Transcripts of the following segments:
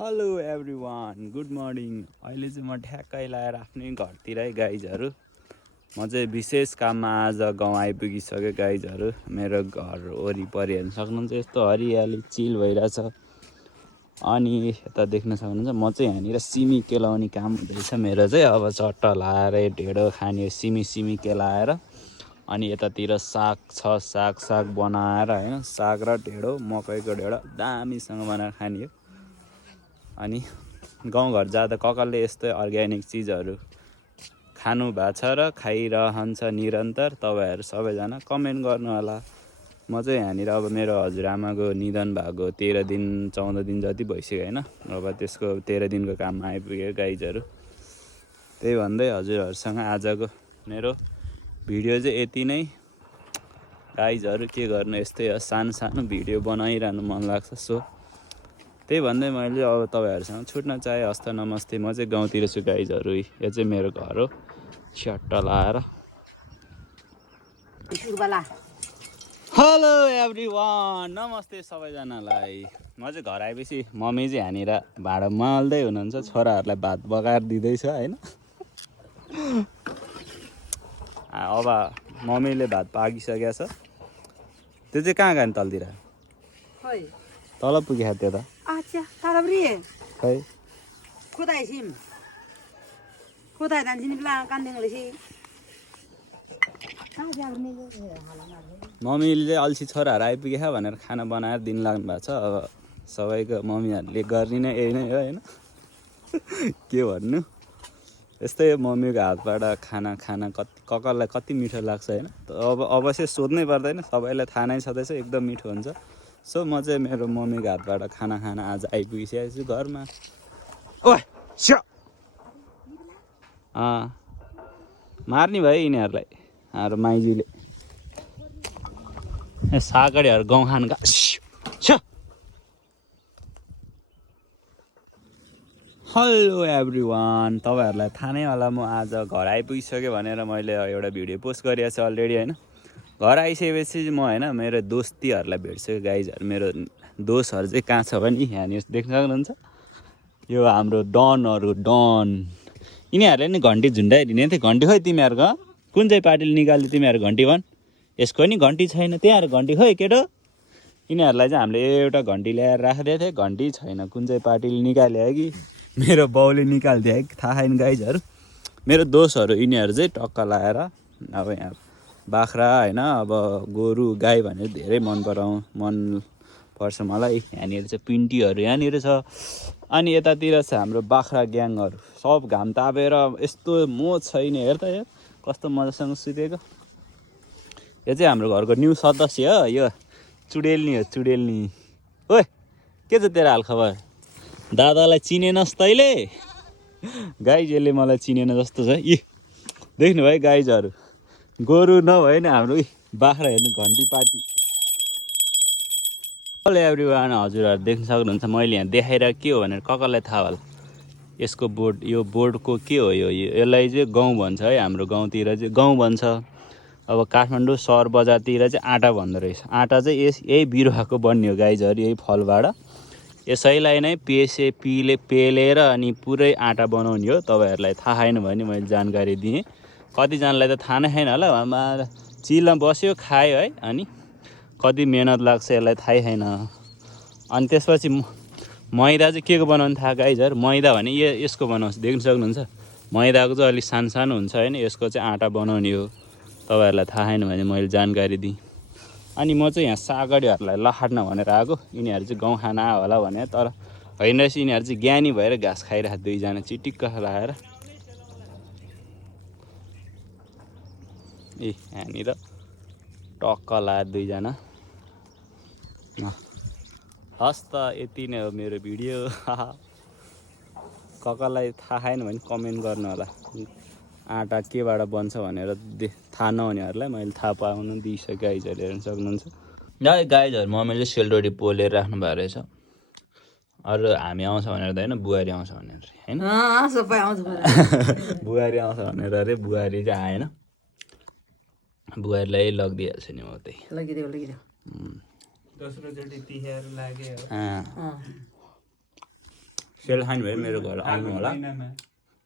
Hello everyone good morning. अहिले चाहिँ म ठ्याक्कै लाएर आफ्नै घरतिरै गाइजहरू म चाहिँ विशेष काममा आज गाउँ आइपुगिसक्यो। गाइजहरू मेरो घर वरिपरि हेर्न सक्नुहुन्छ, यस्तो हरियाली चिल भइरहेछ। अनि यता देख्न सक्नुहुन्छ म चाहिँ यहाँनिर सिमी केलाउने काम हुँदैछ मेरो चाहिँ। अब चट्टा लाएर ढेँडो खाने सिमी केलाएर, अनि यतातिर साग छ, साग बनाएर होइन, साग र ढेँडो मकैको ढेँडो दामीसँग बनाएर खाने हो। अनि गाउँघर जाँदा ककालले यस्तै अर्ग्यानिक चिजहरू खानु भएको छ र खाइरहन्छ निरन्तर। तपाईँहरू सबैजना कमेन्ट गर्नु होला। म चाहिँ यहाँनिर अब मेरो हजुरआमाको निधन भएको 13 दिन 14 दिन जति भइसक्यो होइन। अब त्यसको 13 दिनको काममा आइपुग्यो गाइजहरू। त्यही भन्दै हजुरहरूसँग आजको मेरो भिडियो चाहिँ यति नै। गाइजहरू के गर्नु, यस्तै हो, सानो भिडियो बनाइरहनु मन लाग्छ। सो त्यही भन्दै मैले अब तपाईँहरूसँग छुट्न चाहे। हस्त नमस्ते। म चाहिँ गाउँतिर छु गाइजहरू। यो चाहिँ मेरो घर हो। छट्टा लाएर हेलो एभ्रिवान, नमस्ते सबैजनालाई। म चाहिँ घर आएपछि मम्मी चाहिँ यहाँनिर भाँडा मोल्दै हुनुहुन्छ, छोराहरूलाई भात पकाएर दिँदैछ होइन। अब मम्मीले भात पाकिसकेको छ। त्यो चाहिँ कहाँ गयो तलतिर? तल पुग्यो त्यो त। अच्छा ताराबरी खै खुदाइ सिम खुदाइ दान सिम ला कान्देङले सि मम्मीले चाहिँ अल्छी छोराहरू आइपुगेछ भनेर खाना बनाएर दिन लाग्नु भएको छ। अब सबैको मम्मीहरूले गर्ने नै यही नै हो होइन। के भन्नु, यस्तै मम्मीको हातबाट खाना ककाललाई कति मिठो लाग्छ होइन। अब अवश्य सोध्नै पर्दैन, सबैलाई थाहा नै छँदैछ, एकदम मिठो हुन्छ। सो म चाहिँ मेरो मम्मीको हातबाट खाना आज आइपुगिसकेको छु घरमा। मार्ने भयो यिनीहरूलाई हाम्रो माइजूले। सागडीहरू गाउँ खानु गएको। हेलो एभ्रिवान, तपाईँहरूलाई थाहा नै होला म आज घर आइपुगिसक्यो भनेर मैले एउटा भिडियो पोस्ट गरिएको छु अलरेडी होइन। घर आइसकेपछि म होइन मेरो दोस्तीहरूलाई भेट्छु गाइजहरू। मेरो दोस्तहरू चाहिँ कहाँ छ भने यहाँनिर देख्न सक्नुहुन्छ, यो हाम्रो डनहरू डन। यिनीहरूले नि घन्टी झुन्डाइदिने थियो। घन्टी खोइ तिमीहरूको कुन चाहिँ पार्टीले निकाल्यो तिमीहरू घन्टी भन्? यसको नि घन्टी छैन, त्यहाँहरू घन्टी खोइ केटो। यिनीहरूलाई चाहिँ हामीले एउटा घन्टी ल्याएर राखिदिएको थियो, घन्टी छैन। कुन चाहिँ पार्टीले निकाल्यो कि मेरो बाउले निकालिदियो कि थाहा छैन गाइजहरू। मेरो दोस्तहरू यिनीहरू चाहिँ टक्का लाएर अब यहाँ बाख्रा होइन, अब गोरु गाई भनेर धेरै मन पर्छ मलाई। यहाँनिर चाहिँ पिन्टीहरू यहाँनिर छ, अनि यतातिर छ हाम्रो बाख्रा ग्याङहरू। सब घाम तापेर यस्तो म छैन, हेर त हेर कस्तो मजासँग सुतेको। यो चाहिँ हाम्रो घरको न्यू सदस्य हो, यो चुडेल्नी हो चुडेल्नी। ओए के छ तेरो हालखबर? दादालाई चिनेनस् तैँले? गाइज यसले मलाई चिनेन जस्तो छ। यी देख्नुभयो गाइजहरू, गोरु नभए नि हाम्रो बाख्रा हेर्नु घन्टी पार्टी। हेलो एभ्रिवान, हजुरहरू देख्न सक्नुहुन्छ मैले यहाँ देखाएर के हो भनेर ककालाई थाहा होला। यसको बोर्ड, यो बोर्डको के हो यसलाई चाहिँ गहुँ भन्छ है। हाम्रो गाउँतिर चाहिँ गहुँ भन्छ। अब काठमाडौँ सहर बजारतिर चाहिँ आँटा भन्दो रहेछ। आँटा चाहिँ यही बिरुवाको बन्ने हो गाइजहरू, यही फलबाट। यसैलाई नै पेलेर अनि पुरै आँटा बनाउने हो। तपाईँहरूलाई थाहा छैन भने मैले जानकारी दिएँ। कतिजनालाई त थाहा नै छैन होला। चिलमा बस्यो खायो है, अनि कति मेहनत लाग्छ यसलाई थाहै छैन। अनि त्यसपछि मैदा चाहिँ के को बनाउनु थाहा गाइजहरू? मैदा भने यसको बनाउँछ, देख्न सक्नुहुन्छ। मैदाको चाहिँ अलिक सानो हुन्छ होइन, यसको चाहिँ आँटा बनाउने हो। तपाईँहरूलाई थाहा छैन भने मैले जानकारी दिएँ। अनि म चाहिँ यहाँ सागडीहरूलाई लखाट्न भनेर आएको। यिनीहरू चाहिँ गाउँ खाना आयो होला भने, तर होइन रहेछ। यिनीहरू चाहिँ ज्ञानी भएर घाँस खाइरहेको दुईजना चिटिक्क लगाएर। यहाँनिर टक्क लाएर दुईजना। हस् त यति नै हो मेरो भिडियो। ककालाई थाहा छैन भने कमेन्ट गर्नु होला। आँटा केबाट बन्छ भनेर थाहा नहुनेहरूलाई मैले थाहा पाउनु दिइसकेँ। गाइजहरू हेर्न सक्नुहुन्छ। गाइजहरू मम्मीले सेलरोटी पोलेर राख्नु भएको रहेछ। अरू हामी आउँछ भनेर त होइन, बुहारी आउँछ भनेर होइन। बुहारी आउँछ भनेर अरे, बुहारी चाहिँ आएन। बुहारीलाई लगिदिइहाल्छ नि म त्यही। लगिदियो दोस्रोचोटि तिहार लाग्यो। सेल खाने भए मेरो घर आउनु होला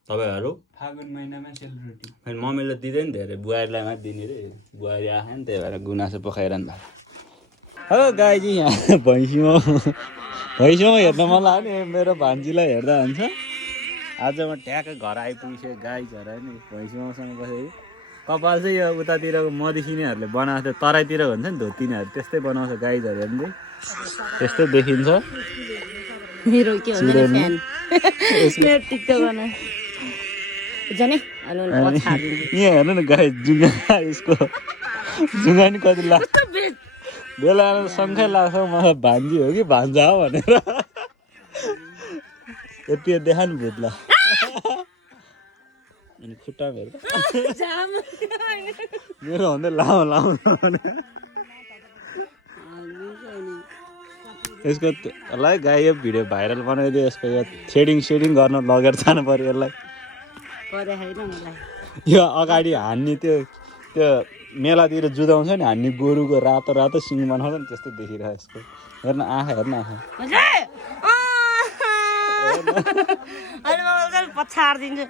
तपाईँहरू फागुन महिनामा सेलरोटी अनि मम्मीले दिँदैन धेरै बुहारीलाई मात्रै दिने रे बुहारी आएन त्यही भएर गुनासो पखाइरहनु भएको हेलो गाईजी यहाँ भैँसीमा हेर्न मन लाग्यो नि मेरो भान्जीलाई हेर्दा हुन्छ आज म ट्याक्कै घर आइपुगिसकेँ गाई झरायो नि भैँसीमासँग बसेको कपाल चाहिँ यो उतातिरको मदेखिनेहरूले बनाएको थियो तराईतिर हुन्छ नि धोतिनीहरू त्यस्तै बनाउँछ गाई झऱ्यो भने चाहिँ त्यस्तै देखिन्छ मेरो के हुन्छ नि फ्यान मेरो टिकटक गर्न जाने यहाँ हेर्नु न गाई जुङ्गा यसको जुङ्गा नि कति लाग्छ बेला शङ्खै लाग्छ मलाई भान्जी हो कि भान्जा हो भनेर यति देखा नि भुत्ला अनि खुट्टा मेरो भन्दै लामो लामो यसको यसलाई गाई यो भिडियो भाइरल बनाइदियो यसको यो थ्रेडिङ गर्न लगेर जानु पर्यो यसलाई यो अगाडि हान्ने त्यो मेलातिर जुदाउँछ नि हान्ने गोरुको रातो रातो सिङ बनाउँछ नि त्यस्तो देखिरहेको यसको हेर्न आँखा पछाडिदिन्छु